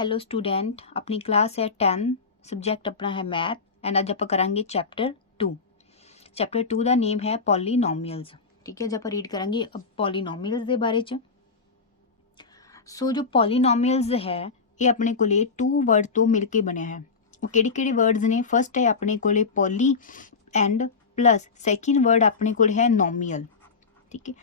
Hello student, अपनी class है 10, subject अपना है मैथ एंड अज आप करांगे चैप्टर 2। चैप्टर 2 का नेम है पॉलीनोमियल्स। ठीक है, जब आप रीड करांगे अब पॉलीनोमियल्स के बारे च। सो जो पॉलीनोमियल्स है ये अपने कोले 2 वर्ड तो मिलके बनया है। वो किहड़े वर्ड्स ने? फर्स्ट है अपने कोले poly and plus second word अपने कोल है नोमियल। ठीक है,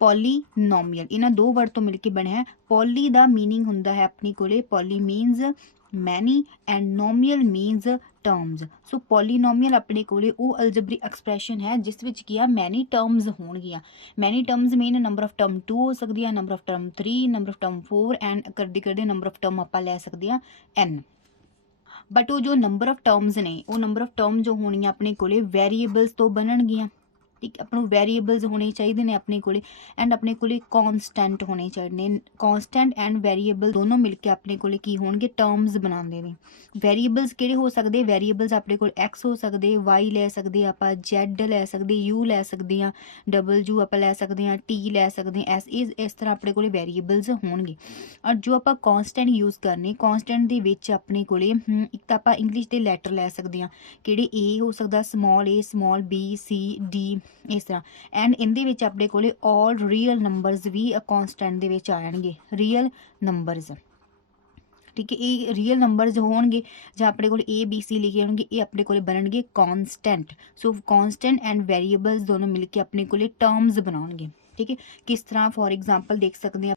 पॉलीनोमियल इन्हां 2 वर्ड तो मिलके बनया है। पॉली दा मीनिंग हुंदा है अपनी कोले, poly means many and nomial means terms. So polynomial अपने कोले वो अलजबरी एक्सप्रैशन है जिस विच की आ मैनी टर्म्स होणगियां। Many terms mean number of term 2 हो सकदी है, number of term 3, number of term 4 and करदे करदे नंबर ऑफ टर्म आपां लै सकदे आ n। बट वो जो नंबर ऑफ टर्म्स ने वो नंबर ऑफ टर्म जो होनी अपने कोले वेरीएबल्स तो बननगियां। ठीक, अपनों वेरीएबल्स होने चाहिए ने अपने कोले एंड अपने कोले कॉन्स्टेंट होने चाहिए। कॉन्स्टेंट एंड वेरीएबल दोनों मिलके अपने कोले की होणगे टर्म्स बनाते हैं। वेरीएबल्स किहड़े हो सकते? वेरीएबल्स अपने कोल एक्स हो सकते, वाई लै सकते, आप जैड लै सकते, यू लै सकते हैं, डबलयू आप लै सकते हैं, टी लै सकते हैं, इस तरह अपने कोले वेरीएबल्स होणगे। और जो आप कॉन्स्टेंट यूज़ करने, कॉन्स्टेंट दे विच अपने कोले एक तो आप इंग्लिश के लैटर लै सकते हैं, किहड़े ए हो सकता स्मॉल ए, स्मॉल बी, सी, डी, इस तरह। एंड इनदे विच अपने कोले ऑल रियल नंबर्स भी कॉन्स्टेंट दे विच आ जाणगे, रियल नंबर्स। ठीक है, ये रियल नंबर्स होणगे जां अपने कोल ए बी सी लिखे होणगे, ये अपने कोले बनणगे constant. So constant and variables दोनों मिलके अपने कोले टर्म्स बनाउणगे। ठीक है, किस तरह फॉर एग्जाम्पल देख सकते हैं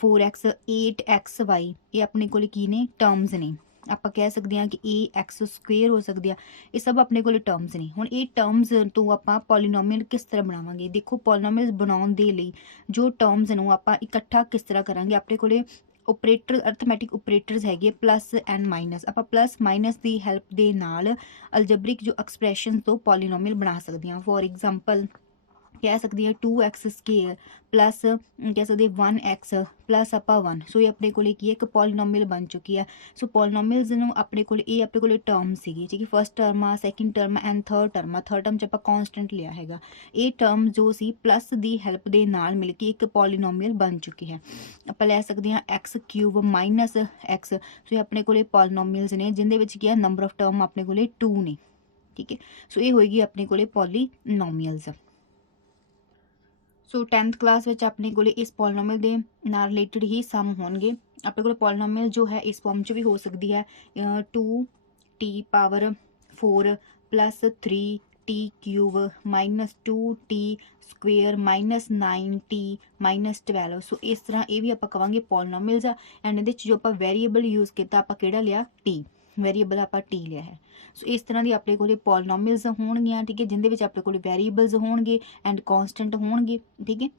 4x 8xy ये अपने कोले की ने टर्म्स ने। आप कह सकते हैं कि ax स्क्वेयर हो सकती है, ये सब अपने को टर्म्स ने। हुण ये टर्म्स तो आप पॉलीनोमियल किस तरह बनावांगे? देखो पॉलीनोमियल बनाउण दे लई जो टर्म्स नूं आप इकट्ठा किस तरह करांगे? अपने कोले ऑपरेटर अर्थमैटिक ऑपरेटर्स हैगे प्लस एंड माइनस। आप प्लस माइनस की हैल्प दे नाल अलजबरिक जो एक्सप्रैशन तो पॉलीनोमियल बना सकते हैं। फॉर एग्जाम्पल कह सकती है 2x स्केयर प्लस कह सकते 1x प्लस आप 1। सो ये अपने को एक पॉलीनोमियल बन चुकी है। सो पॉलीनोमियल्स अपने को अपने को टर्म सी। ठीक है, फर्स्ट टर्म आ, second term and third term आ। थर्ड टर्म च आप कॉन्स्टेंट लिया है, ये टर्म जो सी प्लस की हैल्प के नाल मिल के एक पॉलीनोमियल बन चुकी है। आप लै सकते हैं एक्स क्यूब माइनस एक्स। सो ये अपने को पॉलीनोमियल्स ने जिंदे विच की नंबर ऑफ टर्म अपने को 2 ने। ठीक है, सो ये होएगी अपने को पॉलीनोमियल्स। सो 10th क्लास में अपने को इस पॉलीनोमियल के नाल रिलेटेड ही सम होंगे। अपने को पॉलीनोमियल जो है इस फॉर्म च भी हो सकती है 2t⁴ plus 3t³ minus 2t square minus 9t minus 12। सो इस तरह ये भी आप कहेंगे पॉलीनोमियल्स आ। एंड ये जो आप वेरीएबल यूज़ किया आप लिया टी, वेरीएबल आप टी लिया है। सो इस तरह की अपने को पॉलीनोमियल्स होणगियां। ठीक है, जिंदे विच अपने को वेरीएबल्स होणगे एंड कॉन्स्टेंट होणगे। ठीक है,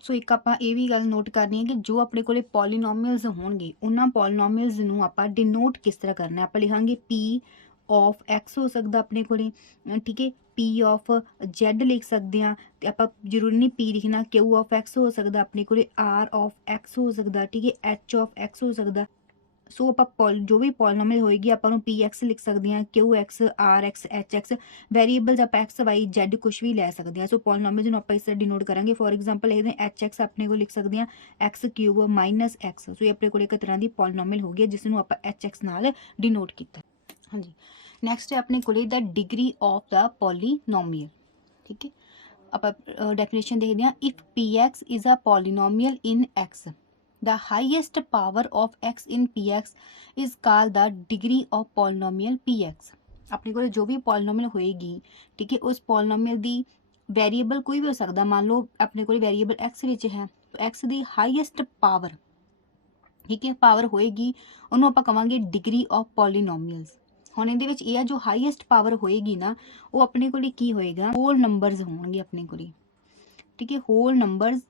सो एक आप ये भी गल नोट करनी है कि जो अपने को पॉलीनोमियल्स होणगे उन्होंने पॉलीनोमियल्स नूं आपां डिनोट किस तरह करना है? आप लिखांगे पी ऑफ एक्स हो सकता अपने को। ठीक है, पी ऑफ जेड लिख सकते हैं, तो आप जरूरी नहीं पी लिखना। क्यू ऑफ एक्स हो सकता अपने को, आर ऑफ एक्स हो सकता। ठीक है, एच ऑफ एक्स हो सकता। सो आप जो भी पॉलीनोमियल होएगी आप पी एक्स लिख सकते हैं, q x, r x, h x. Variables आप एक्स वाई जेड कुछ भी लै सकते हैं। सो पॉलीनोमियल आप इस तरह डिनोट करेंगे। फॉर एग्जाम्पल लिखते हैं एच एक्स अपने को लिख सकते हैं एक्स क्यूब माइनस एक्स। सो ये अपने को एक तरह की पॉलीनोमियल हो गई जिसनों आप एच एक्स नाल डिनोट किया। हाँ जी, नैक्सट है अपने को the degree of the polynomial. ठीक है, आप डेफिनेशन देखते हैं if P x is a polynomial in x the highest power of x in px is called the degree of polynomial px। अपने को जो भी पॉलीनोमियल होएगी, ठीक है, उस पॉलीनोमियल दी वेरीएबल कोई भी हो सकता। मान लो अपने को वेरीएबल x विच है तो x दी हाईएस्ट पावर, ठीक है, पावर होएगी उन्होंने आप कहांगे डिग्री ऑफ पॉलीनोमियल्स। हुण इहदे विच ये जो हाईएस्ट पावर होएगी ना वो अपने को की होएगा होल नंबर्स होणगे अपने को। ठीक है, होल नंबर्स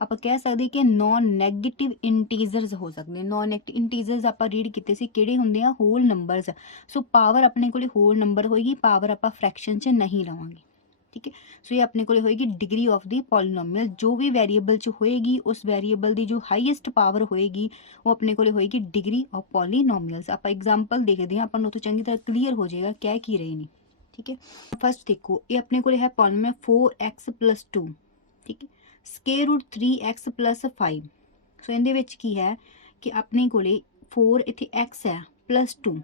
आप कह सकते कि नॉन नैगेटिव इंटीजर्स हो सकते हैं। नॉन नैगेटिव इंटीजर्स आप रीड किए सी किहड़े हुंदे आ? Whole numbers. सो पावर अपने को होल नंबर होएगी, पावर आप फ्रैक्शन च नहीं लवांगे। ठीक है, सो ये अपने को होएगी डिग्री ऑफ द पॉलीनोमियल। जो भी वेरीएबल च होएगी उस वेरीएबल की जो हाईएस्ट पावर होएगी वो अपने को होएगी डिग्री ऑफ पॉलीनोमियल्स। आप एग्जाम्पल देखते हैं अपन तो चंगी तरह क्लीयर हो जाएगा क्या की रहे नहीं। ठीक है, फर्स्ट देखो ये अपने को है पॉलीनोमियल 4x + 2। ठीक है, स्केयर रूट 3x + 5। सो इहदे विच की है कि अपने कोले 4 इत्थे x है +2,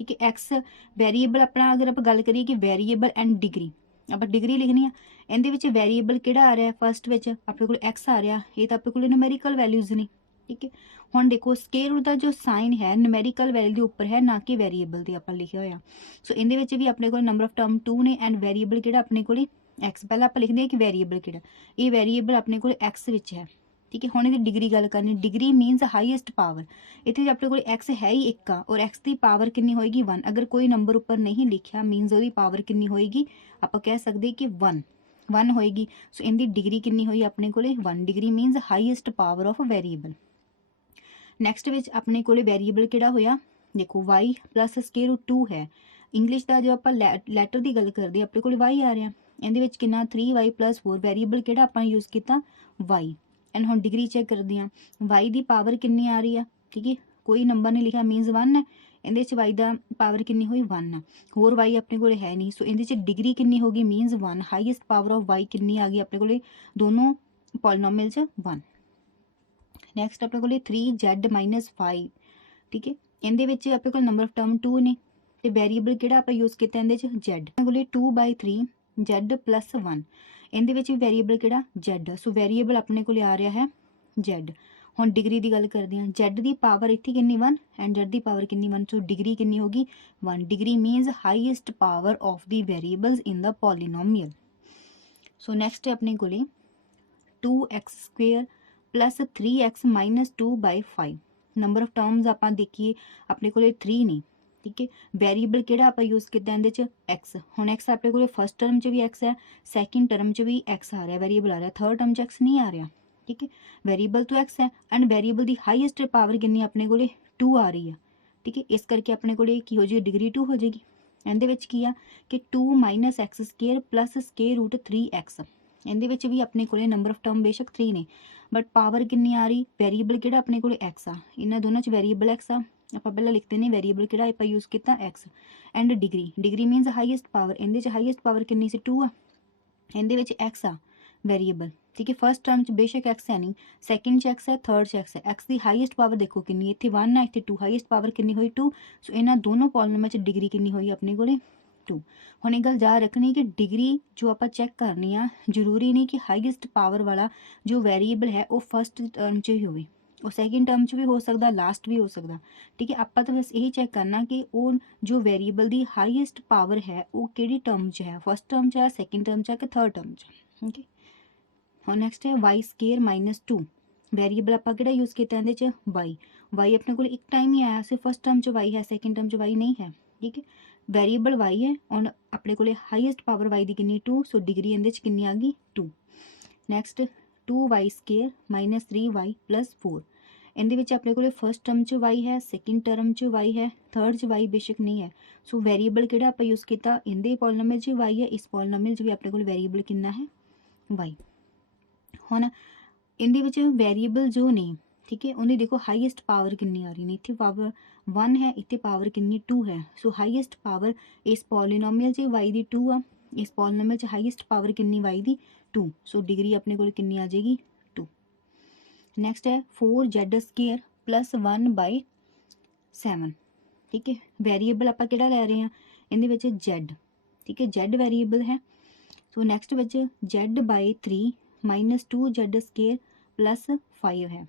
ठीक है। x वेरीएबल अपना अगर आप गल करिए कि वेरीएबल एंड डिग्री, आप डिग्री लिखनी है, ਇਹਦੇ ਵਿੱਚ वेरीएबल ਕਿਹੜਾ ਆ ਰਿਹਾ फस्ट ਵਿੱਚ ਆਪਣੇ ਕੋਲ x ਆ ਰਿਹਾ, ਇਹ ਤਾਂ ਆਪਣੇ ਕੋਲ ਨਿਊਮੈਰੀਕਲ ਵੈਲਿਊਜ਼ ਨੇ, ਠੀਕ ਹੈ। ਹੁਣ ਦੇਖੋ ਸਕੁਏਅਰ ਰੂਟ ਦਾ ਜੋ ਸਾਈਨ ਹੈ ਨਿਊਮੈਰੀਕਲ ਵੈਲਿਊ ਦੇ ਉੱਪਰ ਹੈ, ਨਾ ਕਿ वेरीएबल ਦੇ ਆਪਾਂ ਲਿਖਿਆ ਹੋਇਆ। ਸੋ ਇਹਦੇ ਵਿੱਚ ਵੀ ਆਪਣੇ ਕੋਲ ਨੰਬਰ ਆਫ ਟਰਮ 2 ਨੇ ਐਂਡ वेरीएबल ਕਿਹੜਾ ਆਪਣੇ ਕੋਲ x, ਪਹਿਲਾਂ ਆਪਾਂ ਲਿਖਦੇ ਹਾਂ ਕਿ वेरीएबल ਕਿਹੜਾ, ਇਹ वेरीएबल ਆਪਣੇ ਕੋਲ x ਵਿੱਚ ਹੈ, ठीक है। ਹੁਣ ਇਹਦੀ डिग्री गल करनी, डिग्री मीनस हाईएस्ट पावर, इतने अपने को x है ही एक का और x की पावर कितनी होएगी 1, अगर कोई नंबर ऊपर नहीं लिखा मीनस वो पावर कितनी होएगी, आप कह सकते कि 1 होएगी। सो इनकी डिग्री कितनी हुई अपने को 1 degree means highest power of variable. Next विच अपने को वेरीएबल किहड़ा होया, देखो y प्लस स्केयर रूट 2 है, इंग्लिश का जो आप लैटर की गल करते अपने को y आ रहा, इहदे विच कितना 3y + 4, वेरीएबल किहड़ा आपां यूज़ किया y। एंड हम डिग्री चेक करते हैं, y की पावर कितनी आ रही है, ठीक है, कोई नंबर नहीं लिखा मीनस 1 है, ਇਹਦੇ ਚ y ਦਾ ਪਾਵਰ ਕਿੰਨੀ ਹੋਈ 1 ਆ, ਹੋਰ y ਆਪਣੇ ਕੋਲੇ ਹੈ ਨਹੀਂ। ਸੋ ਇਹਦੇ ਚ ਡਿਗਰੀ ਕਿੰਨੀ ਹੋਗੀ means 1, highest power of y ਕਿੰਨੀ ਆ ਗਈ ਆਪਣੇ ਕੋਲੇ ਦੋਨੋਂ ਪੋਲੀਨੋਮੀਅਲ ਚ 1। ਨੈਕਸਟ ਆਪਣੇ ਕੋਲੇ 3z - 5, ਠੀਕ ਹੈ। ਇਹਦੇ ਵਿੱਚ ਆਪਣੇ ਕੋਲ ਨੰਬਰ ਆਫ ਟਰਮ 2 ਨੇ ਤੇ वेरीएबल ਕਿਹੜਾ ਆਪਾਂ ਯੂਜ਼ ਕੀਤਾ ਇਹਦੇ ਚ z, ਆਪਣੇ ਕੋਲੇ 2/3 z + 1, ਇਹਦੇ ਵਿੱਚ ਵੀ वेरीएबल ਕਿਹੜਾ z। ਸੋ वेरीएबल ਆਪਣੇ ਕੋਲੇ ਆ ਰਿਹਾ ਹੈ z। ਹੁਣ डिग्री की गल करते हैं, z की पावर इतनी कितनी 1 एंड z की पावर कितनी 1, सो डिग्री कितनी होगी 1, degree means highest power of the variables in the polynomial. So next है अपने को 2x² + 3x - 2/5, number of terms आप देखिए अपने को 3 ने, ठीक है। वेरीएबल किहड़ा आप यूज़ किया इहदे च x, हुण x अपने को फस्ट टर्म च भी x है, सैकेंड टर्म च भी x आ रहा, वेरीएबल आ रहा, थर्ड टर्म च x नहीं आ रहा, ठीक है। वेरीएबल तो x है एंड वेरीएबल की हाईएस्ट पावर कितनी अपने को 2 आ रही है, ठीक है। इस करके अपने को की हो जाएगी डिग्री 2 हो जाएगी। ਇਹਦੇ ਵਿੱਚ ਕੀ ਆ कि 2 - x² + स्केयर रूट 3x, ਇਹਦੇ ਵਿੱਚ ਵੀ ਆਪਣੇ ਕੋਲੇ ਨੰਬਰ ਆਫ ਟਰਮ ਬੇਸ਼ੱਕ 3 ਨੇ ਬਟ ਪਾਵਰ ਕਿੰਨੀ ਆ ਰਹੀ, वेरीएबल ਕਿਹੜਾ ਆਪਣੇ ਕੋਲੇ x ਆ, ਇਹਨਾਂ ਦੋਨਾਂ ਚ वेरीएबल x ਆ, ਆਪਾਂ ਪਹਿਲਾਂ ਲਿਖਦੇ ਨੇ वेरीएबल ਕਿਹੜਾ ਆਪਾਂ ਯੂਜ਼ ਕੀਤਾ x and degree means highest power, ਇਹਦੇ ਚ ਹਾਈਐਸਟ ਪਾਵਰ ਕਿੰਨੀ ਸੀ 2 ਆ, ਇਹਦੇ ਵਿੱਚ x ਆ वेरीएबल, ठीक है। फस्ट टर्म च बेशक x है नहीं, सैकेंड च x है, थर्ड च x है, x की हाईएस्ट पावर देखो कितनी, इतने 1 है इतने 2, हाईएस्ट पावर कितनी हुई 2। सो इन्होंने दोनों पॉलीनोमियल च डिग्री कितनी हुई अपने को 2। हुण एक गल याद रखनी कि डिग्री जो आप चेक करनी आ, जरूरी नहीं कि हाईएस्ट पावर वाला जो वेरीएबल है वो फस्ट टर्म च ही होवे, वो सैकेंड टर्म च भी हो सकता, लास्ट भी हो सकता, ठीक है। आप तो बस यही चेक करना कि वो जो वेरीएबल की हाईएस्ट पावर है वो किहड़ी टर्म च है, फस्ट टर्म च है, सैकेंड टर्म च है कि थर्ड टर्म च, ठीक है। और नैक्सट है y² - 2, वेरीएबल आप किहड़ा यूज़ किया इहदे च y अपने को एक टाइम ही आया, सिर्फ फस्ट टर्म च y है, सैकेंड टर्म च y नहीं है, ठीक है। वेरीएबल y है और अपने को हाईएस्ट पावर y की कितनी 2, सो डिग्री इहदे च कितनी आ गई 2। नैक्सट 2y² - 3y + 4, इहदे विच अपने को फस्ट टर्म च y है, सैकेंड टर्म च y है, थर्ड च y बेशक नहीं है। सो वेरीएबल किहड़ा आप यूज़ किया इहदे पॉलीनोमियल च y है, इस पॉलीनोमियल च भी अपने को वेरीएबल कितना है y। हुण इहदे विच वेरीएबल जो ने, ठीक है, उन्हें देखो हाईएस्ट पावर कितनी आ रही है, इतने पावर 1 है, इतने पावर कितनी 2 है। सो हाईएस्ट पावर इस पॉलीनोमियल च y की 2 आ, इस पॉलीनोमियल च हाईएस्ट पावर कितनी y की 2, सो डिग्री अपने को कितनी आ जाएगी 2। नैक्सट है 4z² + 1/7, ठीक है। वेरीएबल आप किहड़ा लै रहे हैं इहदे विच z, ठीक है, z वेरीएबल है। सो नैक्सट विच z/3 - 2z² + 5 है,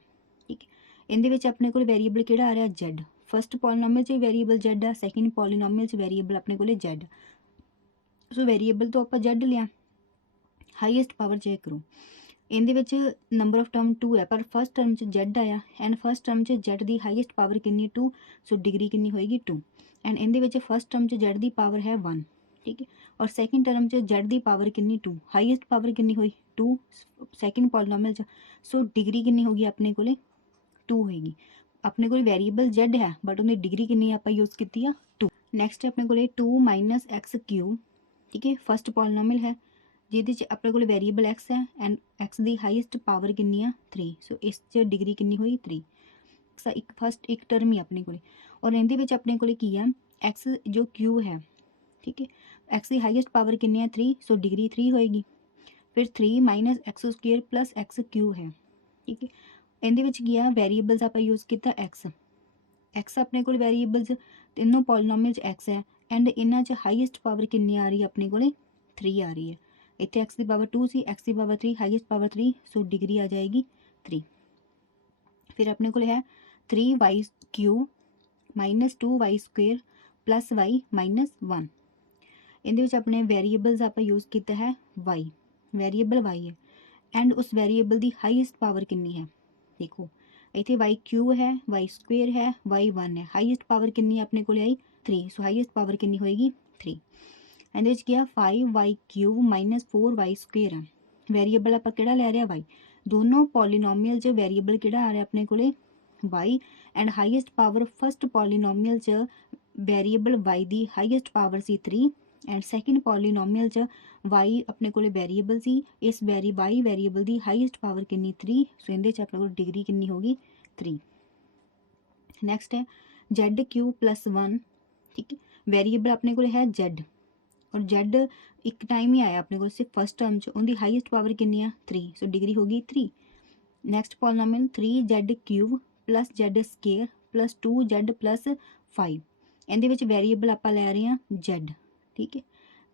ठीक है। इहदे विच अपने को वेरीएबल किहड़ा आ रहा z, फस्ट पॉलीनोमियल च वेरीएबल z आ, सैकेंड पॉलीनोमियल च वेरीएबल अपने को z। सो वेरीएबल तो आप z लिया, हाईएस्ट पावर चेक करो, इहदे विच नंबर ऑफ टर्म 2 है पर फस्ट टर्म च z आया एंड फस्ट टर्म च z की हाईएस्ट पावर कितनी 2, सो डिग्री कितनी होएगी 2 एंड इहदे विच फस्ट टर्म च z की पावर है 1, ठीक है, और सैकेंड टर्म च z की पावर कितनी 2, हाईएस्ट पावर कितनी हुई 2 सैकेंड पॉलीनोमियल च, सो डिग्री कितनी होगी अपने को 2 होएगी। अपने को वेरीएबल z है बट उन्हें डिग्री कितनी आप यूज़ की 2। नैक्सट अपने को 2 - x³, ठीक है, फस्ट पॉलीनोमियल है जिहदे च अपने को वेरीएबल x है एंड x की हाईएस्ट पावर कितनी आ 3, सो इस डिग्री कितनी हुई 3, एक फस्ट एक टर्म ही अपने को। और इहदे विच अपने को की है x जो q है, ठीक है, x की हाईएस्ट पावर कितनी है 3, सो डिग्री 3 होएगी। फिर 3 - x² + x³ है, ठीक है। ਇਹਦੇ ਵਿੱਚ ਕੀ ਆ ਵੈਰੀਏਬਲਸ ਆਪਾਂ ਯੂਜ਼ ਕੀਤਾ x ਆਪਣੇ ਕੋਲ ਵੈਰੀਏਬਲਸ ਤਿੰਨੋਂ ਪੋਲੀਨੋਮੀਅਲ 'ਚ x ਹੈ ਐਂਡ ਇਹਨਾਂ 'ਚ ਹਾਈਐਸਟ ਪਾਵਰ ਕਿੰਨੀ ਆ ਰਹੀ ਹੈ ਆਪਣੇ ਕੋਲੇ 3 ਆ ਰਹੀ ਹੈ। ਇੱਥੇ x ਦੀ ਪਾਵਰ 2 ਸੀ, x ਦੀ ਪਾਵਰ 3, ਹਾਈਐਸਟ ਪਾਵਰ 3, ਸੋ ਡਿਗਰੀ ਆ ਜਾਏਗੀ 3। ਫਿਰ ਆਪਣੇ ਕੋਲ ਹੈ 3y³ -2y² + y -1। ਇਹਦੇ ਵਿੱਚ ਆਪਣੇ ਵੈਰੀਏਬਲਸ ਆਪਾਂ ਯੂਜ਼ ਕੀਤਾ ਹੈ y, ਵੈਰੀਏਬਲ y ਹੈ ਐਂਡ ਉਸ ਵੈਰੀਏਬਲ ਦੀ ਹਾਈਐਸਟ ਪਾਵਰ ਕਿੰਨੀ ਹੈ। ਦੇਖੋ ਇੱਥੇ y³ ਹੈ, y² ਹੈ, y1 ਹੈ, ਹਾਈਐਸਟ ਪਾਵਰ ਕਿੰਨੀ ਆਪਣੇ ਕੋਲ ਆਈ 3, ਸੋ ਹਾਈਐਸਟ ਪਾਵਰ ਕਿੰਨੀ ਹੋਏਗੀ 3। ਇਹਦੇ ਵਿੱਚ ਕੀ ਆ 5y³ - 4y² ਹੈ। ਵੈਰੀਏਬਲ ਆਪਾਂ ਕਿਹੜਾ ਲੈ ਰਿਹਾ y, ਦੋਨੋਂ ਪੋਲੀਨੋਮੀਅਲ 'ਚ ਵੈਰੀਏਬਲ ਕਿਹੜਾ ਆ ਰਿਹਾ ਆਪਣੇ ਕੋਲੇ y and highest power first polynomial 'ਚ variable y the highest power C 3 and second polynomial 'ਚ y ਆਪਣੇ ਕੋਲੇ ਵੈਰੀਏਬਲ ਸੀ, ਇਸ y ਵੈਰੀਏਬਲ ਦੀ ਹਾਈਐਸਟ ਪਾਵਰ ਕਿੰਨੀ 3, ਸੋ ਇਹਦੇ 'ਚ ਆਪਣੇ ਕੋਲ ਡਿਗਰੀ ਕਿੰਨੀ ਹੋਗੀ 3। ਨੈਕਸਟ ਹੈ z³ + 1, ਠੀਕ ਹੈ। ਵੈਰੀਏਬਲ ਆਪਣੇ ਕੋਲ ਹੈ z ਔਰ z ਇੱਕ ਟਾਈਮ ਹੀ ਆਇਆ ਆਪਣੇ ਕੋਲ ਸਿਰਫ ਫਸਟ ਟਰਮ 'ਚ, ਉਹਦੀ ਹਾਈਐਸਟ ਪਾਵਰ ਕਿੰਨੀ ਆ 3, ਸੋ ਡਿਗਰੀ ਹੋਗੀ 3। Next polynomial 3z³ + z² + 2z + 5, ਇਹਦੇ ਵਿੱਚ ਵੈਰੀਏਬਲ ਆਪਾਂ ਲੈ ਰਹੇ ਹਾਂ z, ਠੀਕ ਹੈ।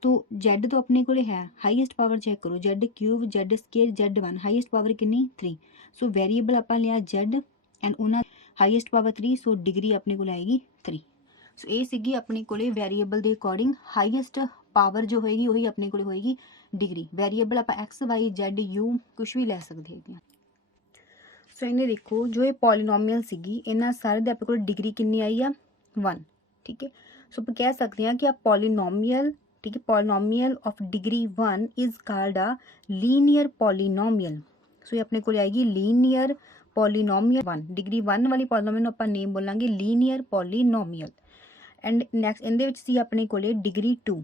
ਤੋ z ਤੋਂ ਆਪਣੇ ਕੋਲੇ ਹੈ ਹਾਈਐਸਟ ਪਾਵਰ ਚੈੱਕ ਕਰੋ z³ z² z1, highest power ਕਿੰਨੀ 3, ਸੋ ਵੈਰੀਏਬਲ ਆਪਾਂ ਲਿਆ z ਐਂਡ ਉਹਨਾਂ ਹਾਈਐਸਟ ਪਾਵਰ 3, ਸੋ ਡਿਗਰੀ ਆਪਣੇ ਕੋਲ ਆਏਗੀ 3। ਸੋ ਇਹ ਸੀਗੀ ਆਪਣੇ ਕੋਲੇ ਵੈਰੀਏਬਲ ਦੇ ਅਕੋਰਡਿੰਗ ਹਾਈਐਸਟ ਪਾਵਰ ਜੋ ਹੋਏਗੀ ਉਹੀ ਆਪਣੇ ਕੋਲੇ ਹੋਏਗੀ ਡਿਗਰੀ। ਵੈਰੀਏਬਲ ਆਪਾਂ x y z u ਕੁਛ ਵੀ ਲੈ ਸਕਦੇ ਹੈਗੇ। ਸੋ ਇਹਨੇ ਦੇਖੋ ਜੋ ਇਹ ਪੋਲੀਨੋਮੀਅਲ ਸੀਗੀ ਇਹਨਾਂ ਸਾਰੇ ਦੇ ਆਪਣੇ ਕੋਲ ਡਿਗਰੀ ਕਿੰਨੀ ਆਈ ਆ 1, ਠੀਕ ਹੈ। ਸੋ ਆਪਾਂ ਕਹਿ ਸਕਦੇ ਹਾਂ ਕਿ ਆ ਪੋਲੀਨੋਮੀਅਲ, ठीक है, polynomial of degree 1 is called a linear polynomial. So ये अपने को आएगी लीनियर पॉलिनोमियल 1, डिग्री 1 वाली पॉलिनोमियल ਨੂੰ ਆਪਾਂ ਨੇਮ ਬੋਲਾਂਗੇ ਲੀਨੀਅਰ ਪੋਲੀਨੋਮੀਅਲ। ਐਂਡ ਨੈਕਸਟ ਇਹਦੇ ਵਿੱਚ ਸੀ ਆਪਣੇ ਕੋਲੇ ਡਿਗਰੀ 2,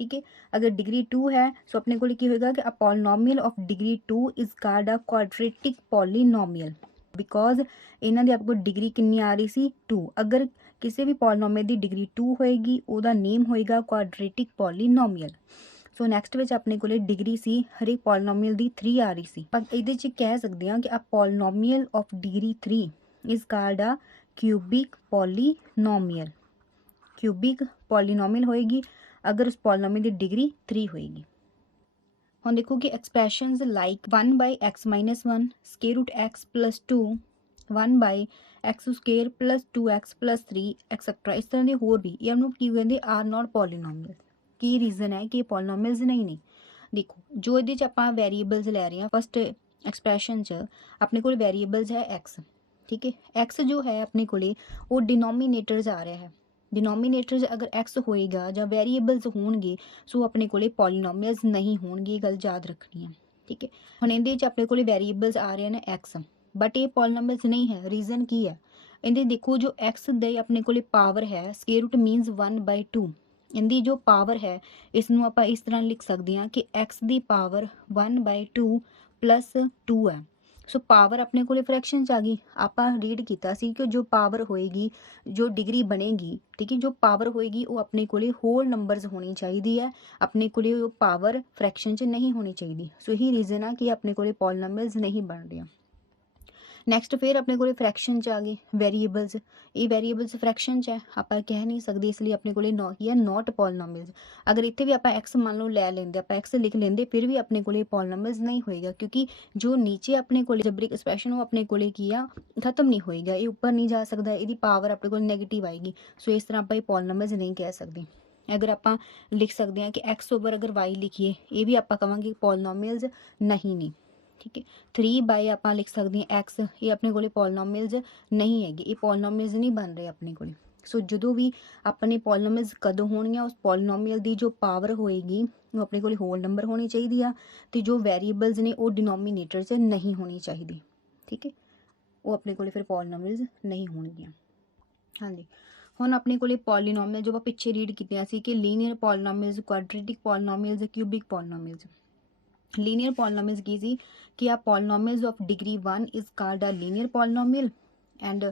ਠੀਕ ਹੈ। ਅਗਰ ਡਿਗਰੀ 2 ਹੈ ਸੋ ਆਪਣੇ ਕੋਲੇ ਕੀ ਹੋਏਗਾ ਕਿ a polynomial of degree 2 is called a quadratic polynomial, because ਇਹਨਾਂ ਦੀ ਆਪਕੋ ਡਿਗਰੀ ਕਿੰਨੀ ਆ ਰਹੀ ਸੀ 2। ਅਗਰ ਕਿਸੇ ਵੀ ਪੋਲੀਨੋਮੀਅਲ ਦੀ ਡਿਗਰੀ 2 ਹੋਏਗੀ ਉਹਦਾ ਨੇਮ ਹੋਏਗਾ ਕੁਆਡਰੇਟਿਕ ਪੋਲੀਨੋਮੀਅਲ। ਸੋ ਨੈਕਸਟ ਵਿੱਚ ਆਪਣੇ ਕੋਲੇ ਡਿਗਰੀ ਸੀ ਹਰੇਕ ਪੋਲੀਨੋਮੀਅਲ ਦੀ 3 ਆ ਰਹੀ ਸੀ, ਪਰ ਇਹਦੇ 'ਚ ਕਹਿ ਸਕਦੇ ਹਾਂ ਕਿ ਆ polynomial of degree 3 is called a cubic polynomial. Cubic polynomial ਹੋਏਗੀ ਅਗਰ ਉਸ ਪੋਲੀਨੋਮੀਅਲ ਦੀ ਡਿਗਰੀ 3 ਹੋਏਗੀ। ਹੁਣ ਦੇਖੋ ਕਿ expressions like 1/x - 1, square root x + 2, 1/x² + 2x + 3 etcetera, ਇਸ ਤਰ੍ਹਾਂ ਦੇ ਹੋਰ ਵੀ ਇਹਨੂੰ ਕੀ ਕਹਿੰਦੇ ਆਰ ਨੋਟ ਪੋਲੀਨੋਮੀਅਲ। ਕੀ ਰੀਜ਼ਨ ਹੈ ਕਿ ਇਹ ਪੋਲੀਨੋਮੀਅਲਸ ਨਹੀਂ ਨੇ। ਦੇਖੋ ਜੋ ਇਹਦੇ 'ਚ ਆਪਾਂ ਵੈਰੀਏਬਲਸ ਲੈ ਰਹੇ ਹਾਂ ਫਸਟ ਐਕਸਪ੍ਰੈਸ਼ਨ 'ਚ ਆਪਣੇ ਕੋਲ ਵੈਰੀਏਬਲਸ ਹੈ x, ਠੀਕ ਹੈ। x ਜੋ ਹੈ ਆਪਣੇ ਕੋਲੇ ਉਹ ਡਿਨੋਮੀਨੇਟਰ 'ਚ ਆ ਰਿਹਾ ਹੈ। ਡਿਨੋਮੀਨੇਟਰ 'ਚ ਅਗਰ x ਹੋਏਗਾ ਜਾਂ ਵੈਰੀਏਬਲਸ ਹੋਣਗੇ ਸੋ ਆਪਣੇ ਕੋਲੇ ਪੋਲੀਨੋਮੀਅਲਸ ਨਹੀਂ ਹੋਣਗੇ, ਇਹ ਗੱਲ ਯਾਦ ਰੱਖਣੀ ਹੈ, ਠੀਕ ਹੈ। ਹੁਣ ਇਹਦੇ 'ਚ ਆਪਣੇ ਕੋਲੇ ਵੈਰੀਏਬਲਸ ਆ ਰਹੇ ਨੇ x, ਬਟ ਇਹ ਪੋਲੀਨੋਮੀਅਲਸ ਨਹੀਂ ਹੈ। ਰੀਜ਼ਨ ਕੀ ਹੈ ਇਹਦੇ ਦੇਖੋ ਜੋ x ਦੇ ਆਪਣੇ ਕੋਲੇ ਪਾਵਰ ਹੈ ਸਕੁਅਰ ਰੂਟ ਮੀਨਸ 1/2, ਇਹਦੀ ਜੋ ਪਾਵਰ ਹੈ ਇਸ ਨੂੰ ਆਪਾਂ ਇਸ ਤਰ੍ਹਾਂ ਲਿਖ ਸਕਦੇ ਹਾਂ ਕਿ x ਦੀ ਪਾਵਰ 1/2 + 2 ਹੈ। ਸੋ ਪਾਵਰ ਆਪਣੇ ਕੋਲੇ ਫ੍ਰੈਕਸ਼ਨ 'ਚ ਆ ਗਈ। ਆਪਾਂ ਰੀਡ ਕੀਤਾ ਸੀ ਕਿ ਜੋ ਪਾਵਰ ਹੋਏਗੀ ਜੋ ਡਿਗਰੀ ਬਣੇਗੀ, ਠੀਕ ਹੈ, ਜੋ ਪਾਵਰ ਹੋਏਗੀ ਉਹ ਆਪਣੇ ਕੋਲੇ ਹੋਲ ਨੰਬਰਸ ਹੋਣੀ ਚਾਹੀਦੀ ਹੈ, ਆਪਣੇ ਕੋਲੇ ਉਹ ਪਾਵਰ ਫ੍ਰੈਕਸ਼ਨ 'ਚ ਨਹੀਂ ਹੋਣੀ ਚਾਹੀਦੀ। ਸੋ ਇਹੀ ਰੀਜ਼ਨ ਆ ਕਿ ਆਪਣੇ ਕੋਲੇ ਪੋਲੀਨੋਮੀਅਲਸ ਨਹੀਂ ਬਣ ਰਿਹਾ। ਨੈਕਸਟ ਫਿਰ ਆਪਣੇ ਕੋਲੇ ਫ੍ਰੈਕਸ਼ਨ 'ਚ ਆ ਗਏ ਵੈਰੀਏਬਲਸ, ਇਹ ਵੈਰੀਏਬਲਸ ਫ੍ਰੈਕਸ਼ਨ 'ਚ ਹੈ ਆਪਾਂ ਕਹਿ ਨਹੀਂ ਸਕਦੇ, ਇਸ ਲਈ ਆਪਣੇ ਕੋਲੇ ਹੀ ਹੈ ਨੋਟ ਪੋਲੀਨੋਮੀਅਲਸ। ਅਗਰ ਇੱਥੇ ਵੀ ਆਪਾਂ x ਮੰਨ ਲਓ ਲੈ ਲੈਂਦੇ, ਆਪਾਂ x ਲਿਖ ਲੈਂਦੇ, ਫਿਰ ਵੀ ਆਪਣੇ ਕੋਲੇ ਪੋਲੀਨੋਮੀਅਲਸ ਨਹੀਂ ਹੋਏਗਾ ਕਿਉਂਕਿ ਜੋ ਨੀਚੇ ਆਪਣੇ ਕੋਲੇ ਜਬਰਿਕ ਐਕਸਪ੍ਰੈਸ਼ਨ ਉਹ ਆਪਣੇ ਕੋਲੇ ਕੀ ਆ ਖਤਮ ਨਹੀਂ ਹੋਏਗਾ, ਇਹ ਉੱਪਰ ਨਹੀਂ ਜਾ ਸਕਦਾ, ਇਹਦੀ ਪਾਵਰ ਆਪਣੇ ਕੋਲ ਨੈਗੇਟਿਵ ਆਏਗੀ। ਸੋ ਇਸ ਤਰ੍ਹਾਂ ਆਪਾਂ ਇਹ ਪੋਲੀਨੋਮੀਅਲਸ ਨਹੀਂ ਕਹਿ ਸਕਦੇ। ਅਗਰ ਆਪਾਂ ਲਿਖ ਸਕਦੇ ਹਾਂ ਕਿ x ਓਵਰ ਅਗਰ y ਲਿਖੀਏ ਇਹ ਵੀ ਆਪਾਂ ਕਹਾਂਗੇ ਪੋਲੀਨੋਮੀਅਲਸ ਨਹੀਂ ਨੇ, ਠੀਕ ਹੈ। 3 ਆਪਾਂ ਲਿਖ ਸਕਦੇ ਹਾਂ x, ਇਹ ਆਪਣੇ ਕੋਲੇ ਪੋਲੀਨੋਮੀਅਲਸ ਨਹੀਂ ਹੈਗੇ, ਇਹ ਪੋਲੀਨੋਮੀਅਲਸ ਨਹੀਂ ਬਣ ਰਹੇ ਆਪਣੇ ਕੋਲੇ। ਸੋ ਜਦੋਂ ਵੀ ਆਪਣੇ ਪੋਲੀਨੋਮੀਅਲਸ ਕਦੋਂ ਹੋਣਗੀਆਂ ਉਸ ਪੋਲੀਨੋਮੀਅਲ ਦੀ ਜੋ ਪਾਵਰ ਹੋਏਗੀ ਉਹ ਆਪਣੇ ਕੋਲੇ ਹੋਲ ਨੰਬਰ ਹੋਣੀ ਚਾਹੀਦੀ ਆ ਤੇ ਜੋ ਵੈਰੀਏਬਲਸ ਨੇ ਉਹ ਡਿਨੋਮੀਨੇਟਰ 'ਚ ਨਹੀਂ ਹੋਣੀ ਚਾਹੀਦੀ, ਠੀਕ ਹੈ। ਉਹ ਆਪਣੇ ਕੋਲੇ ਫਿਰ ਪੋਲੀਨੋਮੀਅਲਸ ਨਹੀਂ ਹੋਣਗੀਆਂ। ਹਾਂਜੀ ਹੁਣ ਆਪਣੇ ਕੋਲੇ ਪੋਲੀਨੋਮੀਅਲ ਜੋ ਆਪਾਂ ਪਿੱਛੇ ਰੀਡ ਕੀਤੀਆਂ ਸੀ ਕਿ linear polynomials, quadratic polynomials, cubic polynomials. Linear polynomials ਕੀ ਸੀ ਕਿ a polynomials of degree 1 is called a linear polynomial and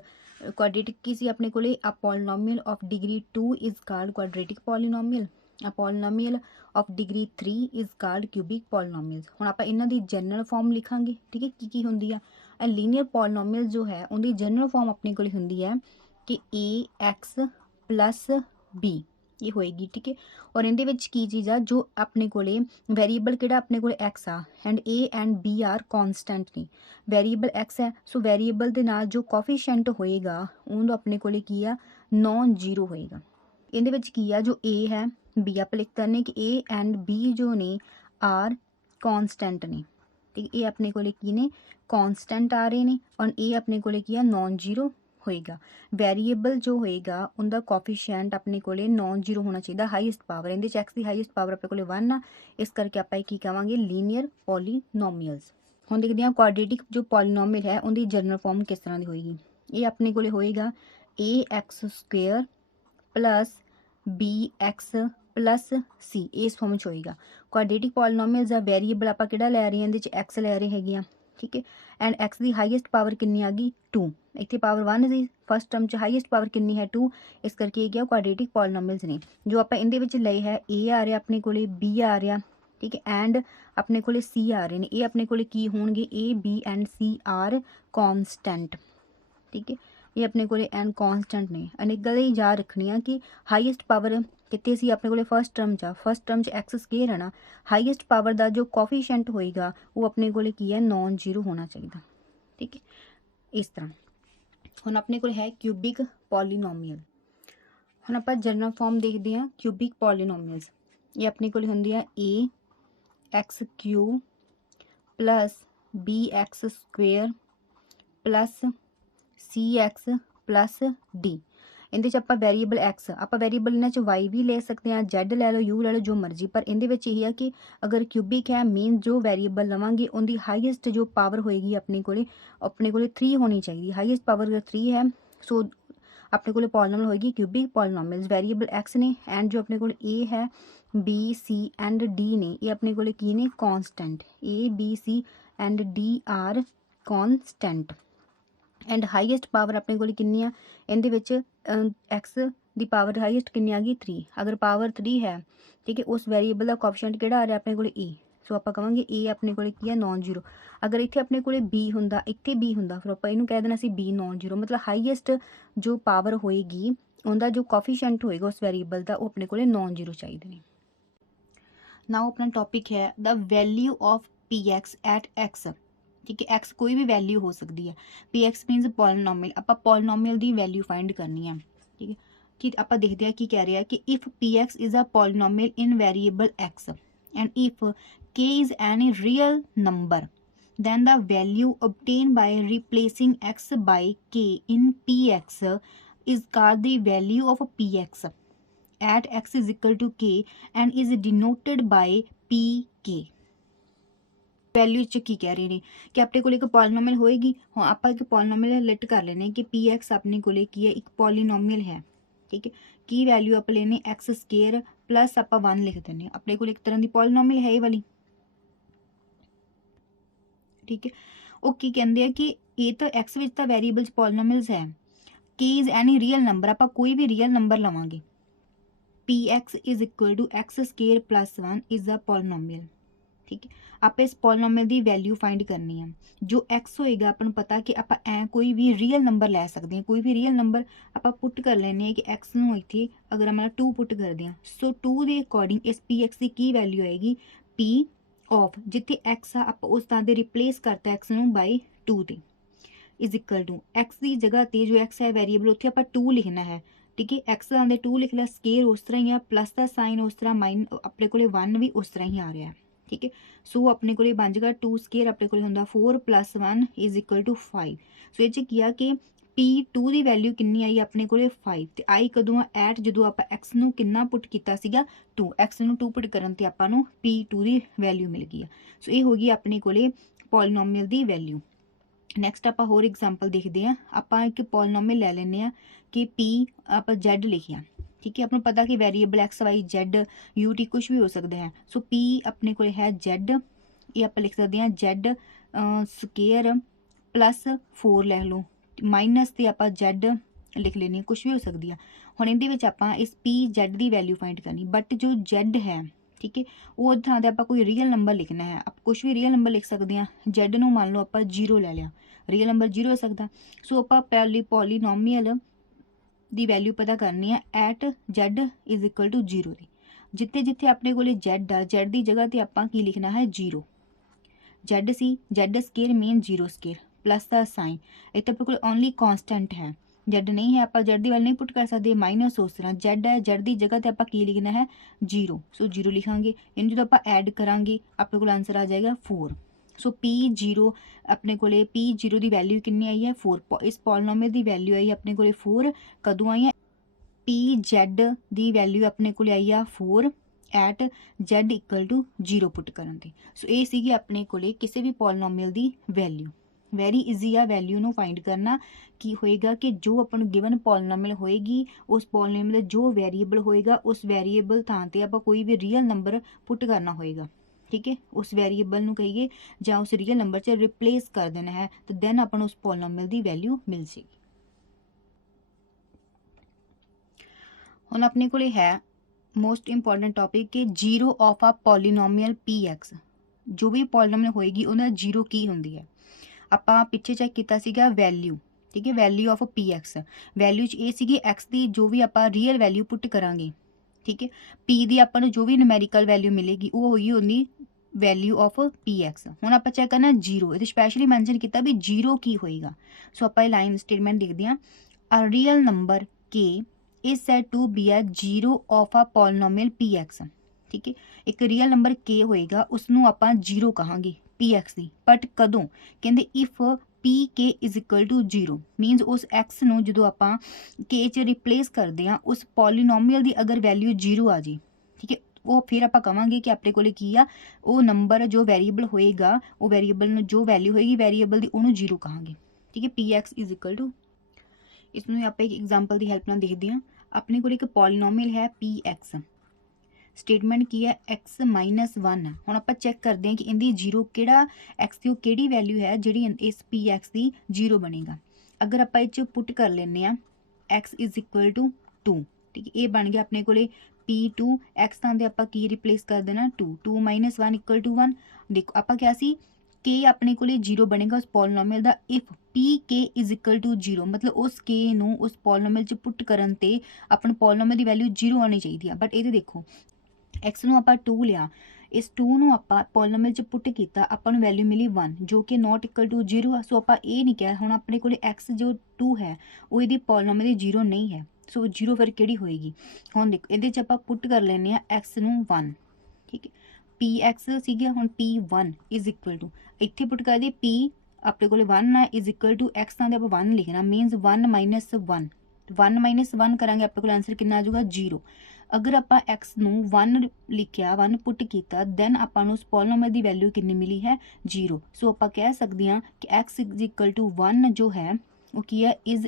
quadratic ਕੀ ਸੀ ਆਪਣੇ ਕੋਲੇ a polynomial of degree 2 is called quadratic polynomial, a polynomial of degree 3 is called cubic polynomials. ਹੁਣ ਆਪਾਂ ਇਹਨਾਂ ਦੀ ਜਨਰਲ ਫਾਰਮ ਲਿਖਾਂਗੇ, ਠੀਕ ਹੈ, ਕੀ ਹੁੰਦੀ ਆ ਐਂਡ ਲੀਨੀਅਰ ਪੋਲੀਨੋਮੀਅਲ ਜੋ ਹੈ ਉਹਦੀ ਜਨਰਲ ਫਾਰਮ ਆਪਣੇ ਕੋਲ ਹੁੰਦੀ ਹੈ ਕਿ ax ਪਲੱਸ b ਇਹ ਹੋਏਗੀ, ਠੀਕ ਹੈ। ਔਰ ਇਹਦੇ ਵਿੱਚ ਕੀ ਚੀਜ਼ ਆ, ਜੋ ਆਪਣੇ ਕੋਲੇ ਵੈਰੀਏਬਲ ਕਿਹੜਾ ਆਪਣੇ ਕੋਲੇ x ਆ and a and b are constant ਨੇ। ਵੈਰੀਏਬਲ x ਹੈ, ਸੋ ਵੈਰੀਏਬਲ ਦੇ ਨਾਲ ਜੋ ਕੋਫੀਸ਼ੀਐਂਟ ਹੋਏਗਾ ਉਹਨੂੰ ਆਪਣੇ ਕੋਲੇ ਕੀ ਆ, ਨੌਨ ਜ਼ੀਰੋ ਹੋਏਗਾ। ਇਹਦੇ ਵਿੱਚ ਕੀ ਆ, ਜੋ a ਹੈ b ਆਪਾਂ ਲਿਖ ਦਿੰਦੇ ਕਿ a ਐਂਡ b ਜੋ ਨੇ ਆਰ ਕੌਨਸਟੈਂਟ ਨੇ, ਠੀਕ। ਇਹ ਆਪਣੇ ਕੋਲੇ ਕੀ ਨੇ, ਕੌਨਸਟੈਂਟ ਆ ਰਹੇ ਨੇ, ਔਰ ਇਹ ਆਪਣੇ ਕੋਲੇ ਕੀ ਆ, ਨੌਨ ਜ਼ੀਰੋ ਹੋਏਗਾ। ਵੈਰੀਏਬਲ ਜੋ ਹੋਏਗਾ ਉਹਦਾ ਕੋਫੀਸ਼ੀਐਂਟ ਆਪਣੇ ਕੋਲੇ ਨੌਨ ਜ਼ੀਰੋ ਹੋਣਾ ਚਾਹੀਦਾ, ਹਾਈਐਸਟ ਪਾਵਰ। ਇਹਦੇ ਚ x ਦੀ ਹਾਈਐਸਟ ਪਾਵਰ ਆਪਣੇ ਕੋਲੇ 1 ਆ, ਇਸ ਕਰਕੇ ਆਪਾਂ ਇਹ ਕੀ ਕਹਾਂਗੇ, ਲੀਨੀਅਰ ਪੋਲੀਨੋਮੀਅਲਸ। ਹੁਣ ਦੇਖਦੇ ਹਾਂ ਕੁਆਡਰੇਟਿਕ ਜੋ ਪੋਲੀਨੋਮੀਅਲ ਹੈ ਉਹਦੀ ਜਨਰਲ ਫਾਰਮ ਕਿਸ ਤਰ੍ਹਾਂ ਦੀ ਹੋਏਗੀ। ਇਹ ਆਪਣੇ ਕੋਲੇ ਹੋਏਗਾ ax² plus bx plus c, ਇਸ ਫਾਰਮ ਚ ਹੋਏਗਾ। ਕੁਆਡਰੇਟਿਕ ਪੋਲੀਨੋਮੀਅਲਸ ਦਾ ਵੈਰੀਏਬਲ ਆਪਾਂ ਕਿਹੜਾ ਲੈ ਰਹੇ ਹਾਂ, ਇਹਦੇ ਚ x ਲੈ ਰਹੇ ਹੈਗੇ ਆ, ਠੀਕ ਹੈ। And x the highest power ਕਿੰਨੀ ਆ ਗਈ, 2। ਇੱਥੇ ਪਾਵਰ 1 ਸੀ, ਫਸਟ ਟਰਮ ਚ ਹਾਈਐਸਟ ਪਾਵਰ ਕਿੰਨੀ ਹੈ, 2। ਇਸ ਕਰਕੇ ਇਹ ਗਿਆ ਕੁਆਡਰੇਟਿਕ ਪੋਲੀਨੋਮੀਅਲਸ ਨੇ। ਜੋ ਆਪਾਂ ਇਹਦੇ ਵਿੱਚ ਲਏ ਹੈ, a ਆ ਰਿਹਾ ਆਪਣੇ ਕੋਲੇ, b ਆ ਰਿਹਾ, ਠੀਕ ਹੈ, ਐਂਡ ਆਪਣੇ ਕੋਲੇ c ਆ ਰਹੇ ਨੇ। ਇਹ ਆਪਣੇ ਕੋਲੇ ਕੀ ਹੋਣਗੇ, a b and c are constant, ਠੀਕ ਹੈ। ਇਹ ਆਪਣੇ ਕੋਲੇ ਐਂਡ ਕੌਨਸਟੈਂਟ ਨੇ। ਐਂਡ ਇੱਕ ਗੱਲ ਇਹ ਯਾਦ ਰੱਖਣੀ ਆ ਕਿ ਹਾਈਐਸਟ ਪਾਵਰ ਕਿੱਥੇ ਸੀ, ਆਪਣੇ ਕੋਲੇ ਫਸਟ ਟਰਮ ਚ ਆ, ਫਸਟ ਟਰਮ ਚ x² ਹੈ ਨਾ। ਹਾਈਐਸਟ ਪਾਵਰ ਦਾ ਜੋ ਕੋਫੀਸ਼ੀਐਂਟ ਹੋਏਗਾ ਉਹ ਆਪਣੇ ਕੋਲੇ ਕੀ ਹੈ, ਨੌਨ ਜ਼ੀਰੋ ਹੋਣਾ ਚਾਹੀਦਾ, ਠੀਕ ਹੈ। ਇਸ ਤਰ੍ਹਾਂ ਹੁਣ ਆਪਣੇ ਕੋਲ ਹੈ ਕਿਊਬਿਕ ਪੋਲੀਨੋਮੀਅਲ। ਹੁਣ ਆਪਾਂ ਜਨਰਲ ਫਾਰਮ ਦੇਖਦੇ ਹਾਂ ਕਿਊਬਿਕ ਪੋਲੀਨੋਮੀਅਲਸ। ਇਹ ਆਪਣੇ ਕੋਲ ਹੁੰਦੀ ਆ ax³ plus bx² plus cx plus d। ਇਹਦੇ ਚ ਆਪਾਂ ਵੈਰੀਏਬਲ x, ਆਪਾਂ ਵੈਰੀਏਬਲ ਇਹਨਾਂ ਚ y ਵੀ ਲੈ ਸਕਦੇ ਹਾਂ, z ਲੈ ਲਓ, u ਲੈ ਲਓ, ਜੋ ਮਰਜ਼ੀ। ਪਰ ਇਹਦੇ ਵਿੱਚ ਇਹ ਆ ਕਿ ਅਗਰ ਕਿਊਬਿਕ ਹੈ, ਮੇਨ ਜੋ ਵੈਰੀਏਬਲ ਲਵਾਂਗੇ ਉਹਦੀ ਹਾਈਐਸਟ ਜੋ ਪਾਵਰ ਹੋਏਗੀ ਆਪਣੇ ਕੋਲੇ 3 ਹੋਣੀ ਚਾਹੀਦੀ। ਹਾਈਐਸਟ ਪਾਵਰ ਅਗਰ 3 ਹੈ, ਸੋ ਆਪਣੇ ਕੋਲੇ ਪੋਲੀਨੋਮੀਅਲ ਹੋਏਗੀ ਕਿਊਬਿਕ ਪੋਲੀਨੋਮੀਅਲਸ। ਵੈਰੀਏਬਲ x ਨੇ ਐਂਡ ਜੋ ਆਪਣੇ ਕੋਲ a ਹੈ, b c ਐਂਡ d ਨੇ, ਇਹ ਆਪਣੇ ਕੋਲੇ ਕੀ ਨੇ, constant. a b c and d are constant. And highest power ਆਪਣੇ ਕੋਲ ਕਿੰਨੀ ਆ, ਇਹਦੇ ਵਿੱਚ x ਦੀ ਪਾਵਰ ਹਾਈਐਸਟ ਕਿੰਨੀ ਆ ਗਈ, 3। ਅਗਰ ਪਾਵਰ 3 ਹੈ, ਠੀਕ ਹੈ, ਉਸ ਵੈਰੀਏਬਲ ਦਾ ਕੋਐਫੀਸ਼ੀਐਂਟ ਕਿਹੜਾ ਆ ਰਿਹਾ ਆਪਣੇ ਕੋਲ, a। ਸੋ ਆਪਾਂ ਕਹਾਂਗੇ a ਆਪਣੇ ਕੋਲੇ ਕੀ ਆ, ਨੌਨ ਜ਼ੀਰੋ। ਅਗਰ ਇੱਥੇ ਆਪਣੇ ਕੋਲੇ b ਹੁੰਦਾ, ਇੱਥੇ b ਹੁੰਦਾ, ਫਿਰ ਆਪਾਂ ਇਹਨੂੰ ਕਹਿ ਦੇਣਾ ਸੀ b ਨੌਨ ਜ਼ੀਰੋ। ਮਤਲਬ ਹਾਈਐਸਟ ਜੋ ਪਾਵਰ ਹੋਏਗੀ ਉਹਦਾ ਜੋ ਕੋਐਫੀਸ਼ੀਐਂਟ ਹੋਏਗਾ ਉਸ ਵੈਰੀਏਬਲ ਦਾ, ਉਹ ਆਪਣੇ ਕੋਲੇ ਨੌਨ ਜ਼ੀਰੋ ਚਾਹੀਦੇ ਨੇ। ਨਾਓ ਆਪਣਾ ਟੌਪਿਕ ਹੈ the value of px at x, ਠੀਕ ਹੈ। x ਕੋਈ ਵੀ ਵੈਲਿਊ ਹੋ ਸਕਦੀ ਹੈ। px ਮੀਨਸ ਪੋਲੀਨੋਮੀਅਲ, ਆਪਾਂ ਪੋਲੀਨੋਮੀਅਲ ਦੀ ਵੈਲਿਊ ਫਾਈਂਡ ਕਰਨੀ ਹੈ, ਠੀਕ ਹੈ। ਕਿ ਆਪਾਂ ਦੇਖਦੇ ਹਾਂ ਕੀ ਕਹਿ ਰਿਹਾ ਕਿ if px is a polynomial in variable x and if k is any real number, then the value obtained by replacing x by k in px is called the value of px at x is equal to k and is denoted by pk। Value ਚ ਕੀ ਕਹਿ ਰਹੇ ਨੇ ਕਿ ਆਪਣੇ ਕੋਲ ਇੱਕ polynomial ਹੋਏਗੀ। ਹੁਣ ਆਪਾਂ ਇੱਕ ਪੋਲੀਨੋਮੀਅਲ ਲਿਟ ਕਰ ਲੈਨੇ ਕਿ px ਆਪਣੇ ਕੋਲੇ ਕੀ ਹੈ, ਇੱਕ ਪੋਲੀਨੋਮੀਅਲ ਹੈ, ਠੀਕ ਹੈ। ਕੀ ਵੈਲਿਊ ਆਪਾਂ ਲੈਨੇ, x² ਪਲੱਸ ਆਪਾਂ 1 ਲਿਖ ਦਿੰਦੇ ਹਾਂ। ਆਪਣੇ ਕੋਲ ਇੱਕ ਤਰ੍ਹਾਂ ਦੀ ਪੋਲੀਨੋਮੀਅਲ ਹੈ ਇਹ ਵਾਲੀ, ਠੀਕ ਹੈ। ਉਹ ਕੀ ਕਹਿੰਦੇ ਆ ਕਿ ਇਹ ਤਾਂ x ਵਿੱਚ ਤਾਂ ਵੈਰੀਏਬਲਸ ਪੋਲੀਨੋਮੀਅਲਸ ਹੈ। k is any real number, ਆਪਾਂ ਕੋਈ ਵੀ ਰੀਅਲ ਨੰਬਰ ਲਵਾਂਗੇ। px is equal to x² plus 1 is a polynomial, ਠੀਕ ਹੈ। ਆਪਾਂ ਇਸ ਪੋਲੀਨੋਮੀਅਲ ਦੀ ਵੈਲਿਊ ਫਾਈਂਡ ਕਰਨੀ ਹੈ। ਜੋ x ਹੋਏਗਾ ਆਪਾਂ ਨੂੰ ਪਤਾ ਕਿ ਆਪਾਂ ਕੋਈ ਵੀ ਰੀਅਲ ਨੰਬਰ ਲੈ ਸਕਦੇ ਹਾਂ। ਕੋਈ ਵੀ ਰੀਅਲ ਨੰਬਰ ਆਪਾਂ ਪੁੱਟ ਕਰ ਲੈਂਦੇ ਹਾਂ ਕਿ x ਨੂੰ ਇੱਥੇ ਅਗਰ ਆਪਾਂ 2 ਪੁੱਟ ਕਰਦੇ ਹਾਂ, ਸੋ 2 ਦੇ ਅਕੋਰਡਿੰਗ ਇਸ px ਦੀ ਕੀ ਵੈਲਿਊ ਆਏਗੀ, p ਆਫ ਜਿੱਥੇ x ਆ ਆਪਾਂ ਉਸ ਤਰ੍ਹਾਂ ਦੇ ਰਿਪਲੇਸ ਕਰਤਾ x ਨੂੰ ਬਾਈ 2 ਤੇ, ਇਜ਼ ਇਕੁਅਲ ਟੂ x ਦੀ ਜਗ੍ਹਾ ਤੇ ਜੋ x ਹੈ ਵੈਰੀਏਬਲ ਉੱਥੇ ਆਪਾਂ 2 ਲਿਖਣਾ ਹੈ, ਠੀਕ ਹੈ। x ਦਾ 2 ਲਿਖ ਲਿਆ, ਸਕੇਅਰ ਉਸ ਤਰ੍ਹਾਂ ਹੀ ਆ, ਪਲੱਸ ਦਾ ਸਾਈਨ ਉਸ ਤਰ੍ਹਾਂ, ਆਪਣੇ ਕੋਲੇ 1 ਵੀ ਉਸ ਤਰ੍ਹਾਂ ਹੀ ਆ ਰਿਹਾ, ਠੀਕ ਹੈ। ਸੋ ਆਪਣੇ ਕੋਲੇ ਬਣ ਜਾਏਗਾ 2 ਸਕੇਅਰ ਆਪਣੇ ਕੋਲੇ ਹੁੰਦਾ 4 ਪਲੱਸ 1 ਇਜ਼ ਇਕੁਅਲ ਟੂ 5। ਸੋ ਇਹ 'ਚ ਕੀ ਆ ਕਿ p2 ਦੀ ਵੈਲਿਊ ਕਿੰਨੀ ਆਈ ਆਪਣੇ ਕੋਲੇ 5, ਤੇ ਆਈ ਕਦੋਂ ਆ, ਐਟ ਜਦੋਂ ਆਪਾਂ x ਨੂੰ ਕਿੰਨਾ ਪੁੱਟ ਕੀਤਾ ਸੀਗਾ 2, x ਨੂੰ 2 ਪੁੱਟ ਕਰਨ ਤੇ ਆਪਾਂ ਨੂੰ p2 ਦੀ ਵੈਲਿਊ ਮਿਲ ਗਈ ਆ। ਸੋ ਇਹ ਹੋ ਗਈ ਆਪਣੇ ਕੋਲੇ ਪੋਲੀਨੋਮੀਅਲ ਦੀ ਵੈਲਿਊ। ਨੈਕਸਟ ਆਪਾਂ ਹੋਰ ਐਗਜ਼ਾਮਪਲ ਦੇਖਦੇ ਹਾਂ। ਆਪਾਂ ਇੱਕ ਪੋਲੀਨੋਮੀਅਲ ਲੈ ਲੈਂਦੇ ਹਾਂ ਕਿ p ਆਪਾਂ z ਲਿਖਿਆ, ਠੀਕ ਹੈ। ਆਪਾਂ ਨੂੰ ਪਤਾ ਕਿ variable x y z u t ਕੁਝ ਵੀ ਹੋ ਸਕਦਾ ਹੈ। ਸੋ p ਆਪਣੇ ਕੋਲ ਹੈ z, ਇਹ ਆਪਾਂ ਲਿਖ ਸਕਦੇ ਹਾਂ z ਸਕੇਅਰ ਪਲੱਸ 4 ਲੈ ਲਓ, ਮਾਈਨਸ ਤੇ ਆਪਾਂ z ਲਿਖ ਲੈਣੀ ਹੈ, ਕੁਝ ਵੀ ਹੋ ਸਕਦੀ ਆ। ਹੁਣ ਇਹਦੇ ਵਿੱਚ ਆਪਾਂ ਇਸ p z ਦੀ ਵੈਲਿਊ ਫਾਈਂਡ ਕਰਨੀ, ਬਟ ਜੋ z ਹੈ ठीक है। वो ਥਾਂ ਤੇ ਆਪਾਂ ਕੋਈ ਰੀਅਲ ਨੰਬਰ ਲਿਖਣਾ ਹੈ, ਆਪਾਂ ਕੁਝ ਵੀ ਰੀਅਲ ਨੰਬਰ ਲਿਖ ਸਕਦੇ ਹਾਂ। z ਨੂੰ ਮੰਨ ਲਓ ਆਪਾਂ 0 ਲੈ ਲਿਆ, ਰੀਅਲ ਨੰਬਰ 0 ਹੋ ਸਕਦਾ। ਸੋ ਆਪਾਂ ਪਹਿਲੀ ਪੋਲੀਨੋਮੀਅਲ ਦੀ ਵੈਲਿਊ ਪਤਾ ਕਰਨੀ ਹੈ at z is equal to 0 ਦੀ। ਜਿੱਥੇ ਜਿੱਥੇ ਆਪਣੇ ਕੋਲੇ z ਆ, z ਦੀ ਜਗ੍ਹਾ ਤੇ ਆਪਾਂ ਕੀ ਲਿਖਣਾ ਹੈ 0। z ਸੀ, z ਸਕੇਅਰ ਮੀਨ 0 ਸਕੇਅਰ प्लस का साइन, इतने अपने को ओनली कांस्टेंट है, जेड नहीं है, आप जेड की वैल्यू नहीं पुट कर सकते, माइनस उस तरह जेड है, जेड की जगह पर आप लिखना है 0। सो 0 लिखांगे, इन जो आप ऐड करांगे अपने को आंसर आ जाएगा 4। सो P0 अपने को P0 की वैल्यू कितनी आई है 4। इस पॉलिनोमियल की वैल्यू आई अपने को 4 कदों आई है PZ की वैल्यू अपने को आई है 4 ਐਟ z ਇਕੁਅਲ ਟੂ 0 ਪੁੱਟ ਕਰਨ ਦੀ। ਸੋ ਇਹ ਸੀਗੀ ਆਪਣੇ ਕੋਲੇ ਕਿਸੇ ਵੀ ਪੋਲੀਨੋਮੀਅਲ ਦੀ ਵੈਲਿਊ। ਵੈਰੀ ਈਜ਼ੀ ਆ ਵੈਲਿਊ ਨੂੰ ਫਾਈਂਡ ਕਰਨਾ। ਕੀ ਹੋਏਗਾ ਕਿ ਜੋ ਆਪਾਂ ਨੂੰ ਗਿਵਨ ਪੋਲੀਨੋਮੀਅਲ ਹੋਏਗੀ ਉਸ ਪੋਲੀਨੋਮੀਅਲ ਦਾ ਜੋ ਵੈਰੀਏਬਲ ਹੋਏਗਾ ਉਸ ਵੈਰੀਏਬਲ ਥਾਂ ਤੇ ਆਪਾਂ ਕੋਈ ਵੀ ਰੀਅਲ ਨੰਬਰ ਪੁੱਟ ਕਰਨਾ ਹੋਏਗਾ। ਠੀਕ ਹੈ, ਉਸ ਵੈਰੀਏਬਲ ਨੂੰ ਕਹੀਏ ਜਾਂ ਉਸ ਰੀਅਲ ਨੰਬਰ 'ਚ ਰਿਪਲੇਸ ਕਰ ਦੇਣਾ ਹੈ ਤੇ ਦੈਨ ਆਪਾਂ ਨੂੰ ਉਸ ਪੋਲੀਨੋਮੀਅਲ ਦੀ ਵੈਲਿਊ ਮਿਲ ਜੇਗੀ। ਹੁਣ ਆਪਣੇ ਕੋਲੇ ਹੈ मोस्ट इंपॉर्टेंट टॉपिक कि zero of a polynomial PX। जो भी पॉलीनोमियल होएगी उन्हें जीरो की होंगी है। आप पिछे चेक किया वैल्यू, ठीक है, वैल्यू ऑफ PX वैल्यू ये सी एक्स की जो भी आप रियल वैल्यू पुट करांगे, ठीक है। P की अपन जो भी न्यूमेरिकल वैल्यू मिलेगी वो होगी उनकी वैल्यू ऑफ PX। हुण आप चेक करना जीरो, ये स्पैशली मैंशन किया भी जीरो की होएगा। सो आप लाइन स्टेटमेंट देखते हैं, a real number k is said to be a zero of a polynomial PX। ठीक है, एक रियल नंबर के होएगा उसनों आपां जीरो कहांगे PX की, बट कदों कहंदे if PK is equal to 0 means उस x नूं जदों आपां k च रिप्लेस करदे हां उस पॉलीनोमियल की अगर वैल्यू 0 आ जाए, ठीक है, वो फिर आप कहांगे कि अपने कोले की आ वो नंबर जो वैरीएबल होएगा वो वैरीएबल नूं जो वैल्यू होएगी वैरीएबल दी उहनूं 0 कहांगे। ठीक है, PX इज इक्वल टू इसनूं आप एक एग्जाम्पल की हैल्प नाल देखते हैं। अपने को एक पॉलीनोमियल है PX, स्टेटमेंट की है x माइनस 1 है। हुण आपां चेक करते हैं कि इनकी जीरो किहड़ा x की किहड़ी वैल्यू है जिहड़ी इस PX की जीरो बनेगा। अगर आप इस पुट कर लेने आ x इज इक्वल टू 2, ठीक है, ये बन गया अपने को P2 x थां ते आपां की रिप्लेस कर देना 2, 2 माइनस 1 इक्वल टू 1। देखो आपां क्या सी के अपने को जीरो बनेगा उस पॉलीनोमियल का if PK is equal to 0, मतलब उस के नूं उस पॉलीनोमियल च पुट करन ते अपन पॉलीनोमियल की वैल्यू 0 आनी चाहिए। बट ये देखो x नूं आपां 2 लिया, इस 2 नूं आपां पॉलीनोमियल च पुट किया आपां नूं वैल्यू मिली 1 जो कि नॉट इक्वल टू 0 आ। सो आपां ये नहीं कहा हुण अपने को x जो 2 है वो इहदी पॉलीनोमियल 0 नहीं है। सो 0 फिर किहड़ी होएगी, हुण देखो इहदे च आपां पुट कर लैने आ x नूं 1, ठीक है, PX सीगे हुण P1 इज इक्वल टू इत्थे पुट कर दी P अपने को 1 है इज इक्वल टू एक्स तां 1 लिखना मीनस 1 माइनस 1, 1 माइनस 1 करांगे अपने को आंसर कितना आ जाऊगा 0। अगर आप एक्स नूं 1 लिखिया 1 पुट किया दैन आपां नूं उस पॉलीनोमियल की वैल्यू कितनी मिली है 0। सो आप कह सकते हैं कि एक्स इज इक्वल टू 1 जो है वो की है is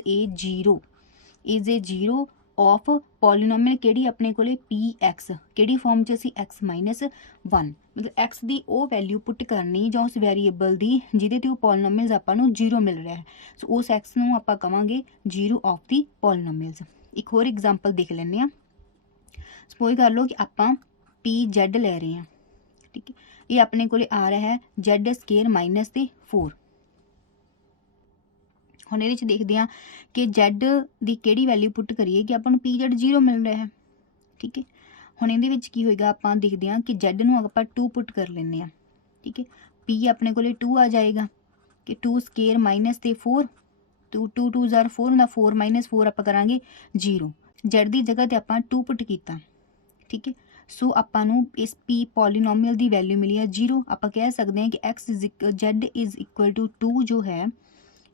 a zero of polynomial केड़ी अपने को PX केड़ी फॉर्म च असीं x माइनस 1, मतलब x की वो वैल्यू पुट करनी जां उस वैरीएबल की जिहदे ते पॉलीनोमियल्स आपां नूं 0 मिल रहा है। सो उस x नूं आपां कहांगे जीरो ऑफ दी पॉलीनोमियल्स। एक होर एग्जाम्पल देख लैंदे आ। सपोज कर लो कि आपां PZ लै रहे हैं, ठीक है, ये अपने को आ रहा है Z स्केयर माइनस ते 4। हुण इहदे च देखते हैं कि Z की किहड़ी वैल्यू पुट करिए कि आपां नूं PZ 0 मिल रहा है। ठीक है, हुण इहदे विच की होएगा आपां देखते हैं कि Z नूं आपां 2 पुट कर लैंदे आ, ठीक है, P अपने को 2 आ जाएगा कि 2 स्केयर माइनस ते 4, 2 2 2 ज़ार 4 हुंदा 4 माइनस 4 आपां करांगे 0। Z की जगह ते आपां 2 पुट कीता, ठीक है, सो आपां नूं इस P पॉलीनोमियल की वैल्यू मिली है 0। आपां कह सकते हैं कि Z इज इक्वल टू 2 जो है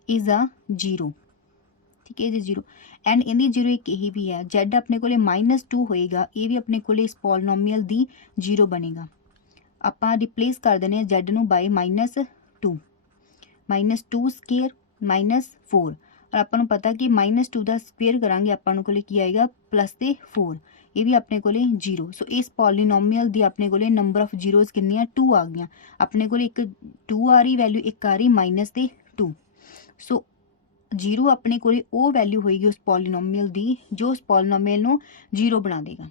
इज़ आ 0, ठीक है, 0 एंड इनकी 0 एक यही भी है। Z अपने को माइनस 2 होएगा, ये भी अपने को इस पॉलीनोमियल दी 0 बनेगा। आपां रिप्लेस कर देने Z नूं बाय माइनस 2 स्केयर माइनस 4 और आपां नूं पता कि माइनस 2 का स्क्वेयर करांगे आपां को की आएगा प्लस ते 4, ये भी अपने को 0। सो इस पॉलीनोमियल दी अपने को नंबर ऑफ जीरोज़ कितनी 2 आ गई। अपने को एक 2 आ रही वैल्यू, एक आ रही माइनस ते 2। सो 0 अपने को वो वैल्यू होएगी उस पॉलीनोमियल दी जो उस पॉलीनोमियल नूं 0 बना देगा।